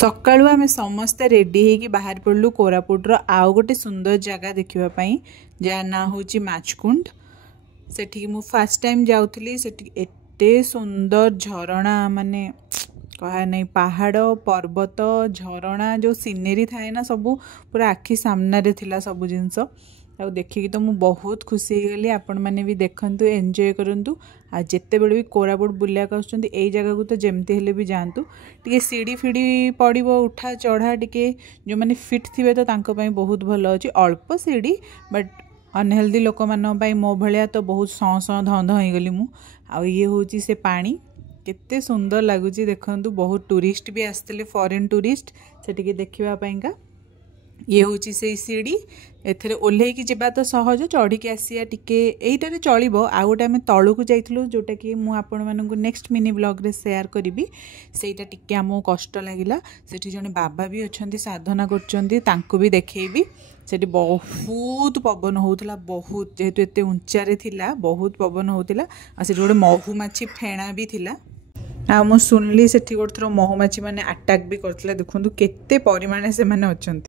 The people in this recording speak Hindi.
सकाळु आमे समस्ते रेडी होइकी बाहर पड़लु कोरापुटर आउ गोटे सुंदर जगह देखिवाई जहाँ ना हूँ माचकुंड। सेठी मु फास्ट टाइम जाऊली सेठी एते सुंदर झरणा माने कहा नहीं पहाड़ पर्वत झरणा जो सीनेरी थाए ना सबू पूरा आखि सामना रे थिला सबू जिनस देखिकी तो मु बहुत खुशी गली। आपण मैंने भी देखंतु एंजॉय करंतु आ जेते बेले भी कोरापुट बुलिया आसुचंती एई जगह को तो जेमती हेले भी जांतु। टिके सीढ़ी फिड़ी पड़िबो उठा चढ़ा टिके जो माने फिट थिबे तो तांको पई बहुत भलो अछि। अल्प सीढ़ी बट अनहेल्दी लोक मान पई मो भलिया तो बहुत सौ धंध हो गली मु। आ ये होची से पानी केते सुंदर लगुची देखंतु। बहुत टूरिस्ट भी आसते फॉरेन टूरिस्ट से टिके देखिबा पईका। ये हूँ से सीढ़ी एथरे ओल्हे की जीवा तो सहज चढ़ी आसिया टिके एईटारे चलिबो। आ गोटे आमे तळुकु जाइथिलु जोटा कि मु आपण मानकु नेक्स्ट मिनी ब्लॉग रे शेयर करिवि। सेटा टिके हमहु कष्ट लागिला। सेठी जने बाबा भी अछंती साधना करचंती तांको भी देखैबी। सेठी बहुत पवन होउतला बहुत जेहेतु एते ऊंचा रे थिला बहुत पवन होउतला। आ सेठी गोटे महुमाछी फेणा भी थिला। आ मु सुनली सेठी गोटे थरो महुमाछी माने अटैक भी करथिला। देखंतु केते परिमाणे से माने अछंती।